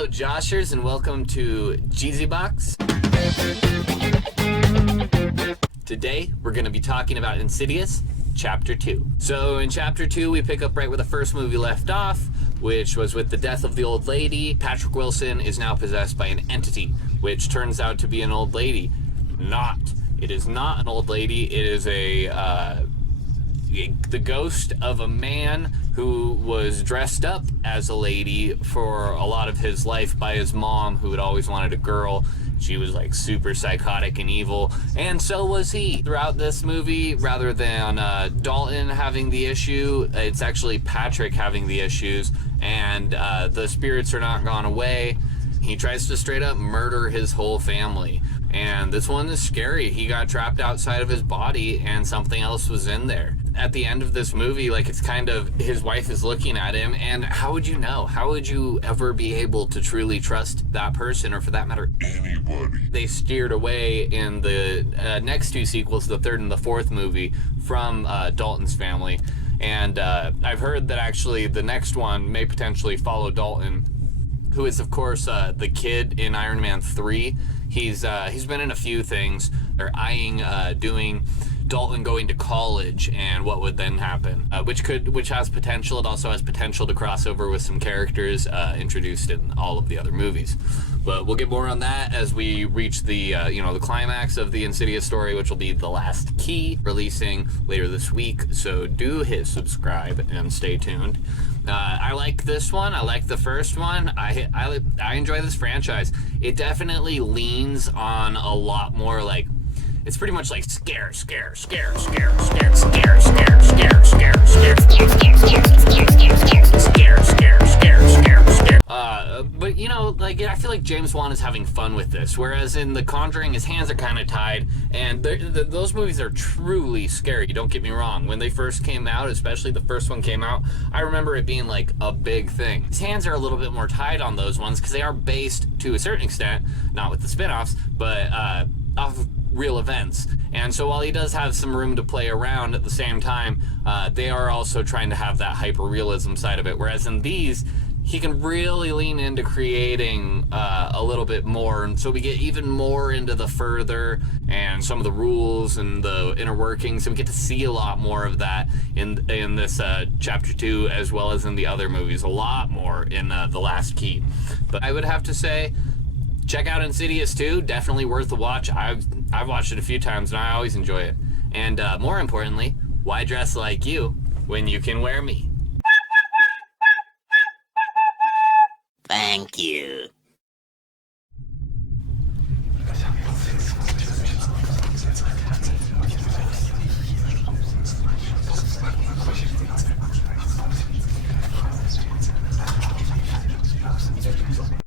Hello, Joshers, and welcome to JEEZEEbox. Today, we're going to be talking about Insidious, Chapter 2. So, in Chapter 2, we pick up right where the first movie left off, which was with the death of the old lady. Patrick Wilson is now possessed by an entity, which turns out to be an old lady. It is not an old lady. It is the ghost of a man who was dressed up as a lady for a lot of his life by his mom, who had always wanted a girl. She was like super psychotic and evil, and so was he. Throughout this movie, rather than Dalton having the issue, it's actually Patrick having the issues, and the spirits are not gone away. He tries to straight up murder his whole family. And this one is scary. He got trapped outside of his body and something else was in there. At the end of this movie, like, it's kind of, his wife is looking at him, and how would you know? How would you ever be able to truly trust that person, or for that matter, anybody? They steered away in the next two sequels, the third and the fourth movie, from Dalton's family. And I've heard that actually the next one may potentially follow Dalton, who is, of course, the kid in Iron Man 3. He's been in a few things. They're eyeing doing Dalton going to college and what would then happen, which has potential. It also has potential to cross over with some characters introduced in all of the other movies. But we'll get more on that as we reach the the climax of the Insidious story, which will be The Last Key, releasing later this week. So do hit subscribe and stay tuned. I like this one. I like the first one. I enjoy this franchise. It definitely leans on a lot more, like, it's pretty much like scare. But like, I feel like James Wan is having fun with this, whereas in The Conjuring, his hands are kind of tied, and those movies are truly scary. Don't get me wrong. When they first came out, especially the first one came out, I remember it being like a big thing. His hands are a little bit more tied on those ones because they are based to a certain extent, not with the spin-offs, but off of real events. And so while he does have some room to play around, at the same time, they are also trying to have that hyper-realism side of it, whereas in these, he can really lean into creating a little bit more, and so we get even more into the further and some of the rules and the inner workings, and we get to see a lot more of that in this Chapter 2, as well as in the other movies. A lot more in The Last Key. But I would have to say, check out Insidious 2, definitely worth a watch. I've watched it a few times and I always enjoy it. And more importantly, why dress like you when you can wear me? Thank you.